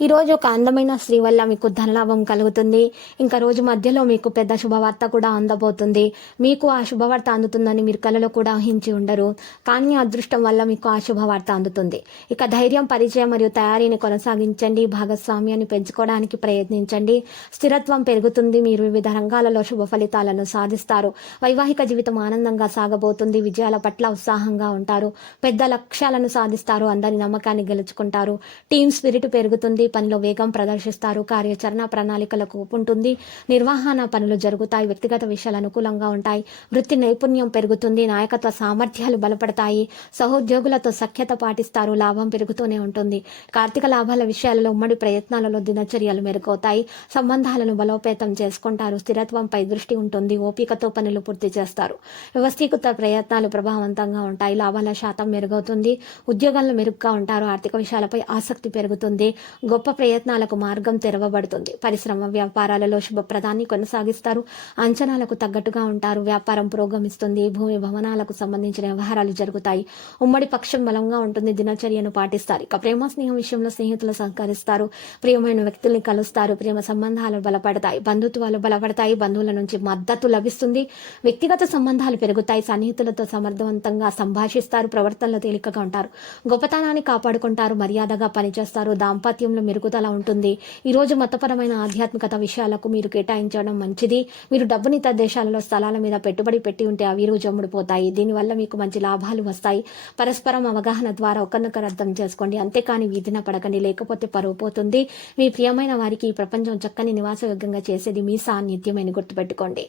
ఈరోజు ఒక అందమైన స్త్రీ వల్ల మీకు ధనలాభం కలుగుతుంది. ఇంకా రోజు మధ్యలో మీకు పెద్ద శుభవార్త కూడా అందబోతుంది. మీకు ఆ శుభవార్త అందుతుందని మీరు కలలో కూడా ఊహించి ఉండరు. కానీ అదృష్టం వల్ల మీకు ఆ శుభవార్త అందుతుంది. ఇక ధైర్యం పరిచయం మరియు తయారీని కొనసాగించండి. భాగస్వామ్యాన్ని పెంచుకోవడానికి ప్రయత్నించండి. స్థిరత్వం పెరుగుతుంది. మీరు వివిధ రంగాలలో శుభ ఫలితాలను సాధిస్తారు. వైవాహిక జీవితం ఆనందంగా సాగబోతుంది. విజయాల పట్ల ఉత్సాహంగా ఉంటారు. పెద్ద లక్ష్యాలను సాధిస్తారు. అందరి నమ్మకాన్ని గెలుచుకుంటారు. టీమ్ స్పిరిట్ పెరుగుతుంది. పనిలో వేగం ప్రదర్శిస్తారు. కార్యాచరణ ప్రణాళికలకు ఉంటుంది నిర్వహణ పనులు జరుగుతాయి. వ్యక్తిగత విషయాలు అనుకూలంగా ఉంటాయి. వృత్తి నైపుణ్యం పెరుగుతుంది. నాయకత్వ సామర్థ్యాలు బలపడతాయి. సహోద్యోగులతో సఖ్యత పాటిస్తారు. లాభం పెరుగుతూనే ఉంటుంది. కార్తీక లాభాల విషయాలలో ఉమ్మడి ప్రయత్నాలలో దినచర్యలు మెరుగవుతాయి. సంబంధాలను బలోపేతం చేసుకుంటారు. స్థిరత్వంపై దృష్టి ఉంటుంది. ఓపికతో పనులు పూర్తి చేస్తారు. వ్యవస్థీకృత ప్రయత్నాలు ప్రభావవంతంగా ఉంటాయి. లాభాల శాతం మెరుగవుతుంది. ఉద్యోగాల్లో మెరుగ్గా ఉంటారు. ఆర్థిక విషయాలపై ఆసక్తి పెరుగుతుంది. గొప్ప గొప్ప ప్రయత్నాలకు మార్గం తెరవబడుతుంది. పరిశ్రమ వ్యాపారాలలో శుభప్రదాన్ని కొనసాగిస్తారు. అంచనాలకు తగ్గట్టుగా ఉంటారు. వ్యాపారం పురోగమిస్తుంది. భూమి భవనాలకు సంబంధించిన వ్యవహారాలు జరుగుతాయి. ఉమ్మడి పక్షం బలంగా ఉంటుంది. దినచర్యను పాటిస్తారు. ఇక ప్రేమ స్నేహం విషయంలో స్నేహితులు సహకరిస్తారు. ప్రియమైన వ్యక్తుల్ని కలుస్తారు. ప్రేమ సంబంధాలు బలపడతాయి. బంధుత్వాలు బలపడతాయి. బంధువుల నుంచి మద్దతు లభిస్తుంది. వ్యక్తిగత సంబంధాలు పెరుగుతాయి. సన్నిహితులతో సమర్థవంతంగా సంభాషిస్తారు. ప్రవర్తనలో తేలికగా ఉంటారు. గొప్పతనాన్ని కాపాడుకుంటారు. మర్యాదగా పనిచేస్తారు. దాంపత్యంలో మెరుగుదల ఉంటుంది. ఈరోజు మతపరమైన ఆధ్యాత్మికత విషయాలకు మీరు కేటాయించడం మంచిది. మీరు డబ్బుని ఇతర దేశాలలో స్థలాల మీద పెట్టుబడి పెట్టి ఉంటే అవి ఈ పోతాయి. దీనివల్ల మీకు మంచి లాభాలు వస్తాయి. పరస్పరం అవగాహన ద్వారా ఒకరినొకరు అర్థం చేసుకోండి. అంతేకాని వీధిన పడకండి. లేకపోతే పరువు పోతుంది. మీ ప్రియమైన వారికి ఈ ప్రపంచం చక్కని నివాసయోగ్యంగా చేసేది మీ సాన్నిధ్యమని గుర్తుపెట్టుకోండి.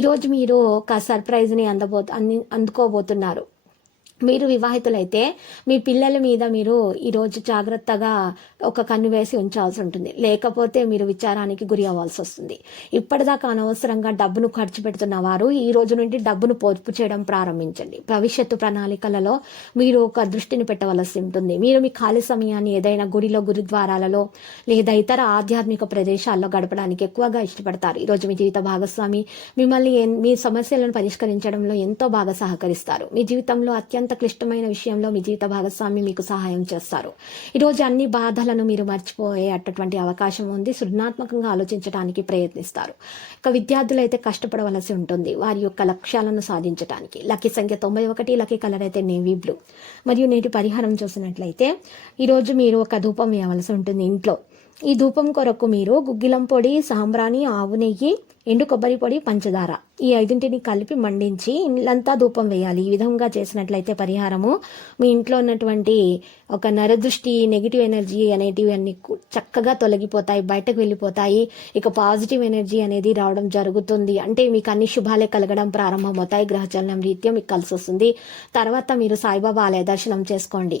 ఈరోజు మీరు ఒక సర్ప్రైజ్ని అందబో అంది అందుకోబోతున్నారు. మీరు వివాహితులైతే మీ పిల్లల మీద మీరు ఈరోజు జాగ్రత్తగా ఒక కన్ను వేసి ఉంచాల్సి ఉంటుంది. లేకపోతే మీరు విచారానికి గురి అవ్వాల్సి వస్తుంది. ఇప్పటిదాకా అనవసరంగా డబ్బును ఖర్చు పెడుతున్న వారు ఈ రోజు నుండి డబ్బును పొదుపు చేయడం ప్రారంభించండి. భవిష్యత్తు ప్రణాళికలలో మీరు ఒక దృష్టిని పెట్టవలసి ఉంటుంది. మీరు మీ ఖాళీ సమయాన్ని ఏదైనా గుడిలో గురుద్వారాలలో లేదా ఇతర ఆధ్యాత్మిక ప్రదేశాల్లో గడపడానికి ఎక్కువగా ఇష్టపడతారు. ఈరోజు మీ జీవిత భాగస్వామి మిమ్మల్ని మీ సమస్యలను పరిష్కరించడంలో ఎంతో బాగా సహకరిస్తారు. మీ జీవితంలో అత్యంత క్లిష్టమైన విషయంలో మీ జీవిత భాగస్వామి మీకు సహాయం చేస్తారు. ఈరోజు అన్ని బాధలను మీరు మర్చిపోయే అటువంటి అవకాశం ఉంది. సృజనాత్మకంగా ఆలోచించడానికి ప్రయత్నిస్తారు. ఇక విద్యార్థులు అయితే కష్టపడవలసి ఉంటుంది. వారి యొక్క లక్ష్యాలను సాధించడానికి లక్కీ సంఖ్య తొంభై ఒకటి లక్కీ కలర్ అయితే నేవీ బ్లూ. మరియు నేటి పరిహారం చూసినట్లయితే ఈరోజు మీరు ఒక ధూపం వేయవలసి ఉంటుంది ఇంట్లో. ఈ ధూపం కొరకు మీరు గుగ్గిలం పొడి సాంబ్రాణి ఆవు నెయ్యి ఎండు కొబ్బరి పొడి పంచదార ఈ ఐదింటిని కలిపి మండించి ఇల్లంతా ధూపం వేయాలి. ఈ విధంగా చేసినట్లయితే పరిహారము మీ ఇంట్లో ఉన్నటువంటి ఒక నరదృష్టి నెగిటివ్ ఎనర్జీ అనేటివి అన్ని చక్కగా తొలగిపోతాయి బయటకు వెళ్ళిపోతాయి. ఇక పాజిటివ్ ఎనర్జీ అనేది రావడం జరుగుతుంది. అంటే మీకు అన్ని శుభాలే కలగడం ప్రారంభమవుతాయి. గ్రహచలనం రీత్యా మీకు కలిసి వస్తుంది తర్వాత మీరు సాయిబాబా ఆలయ దర్శనం చేసుకోండి.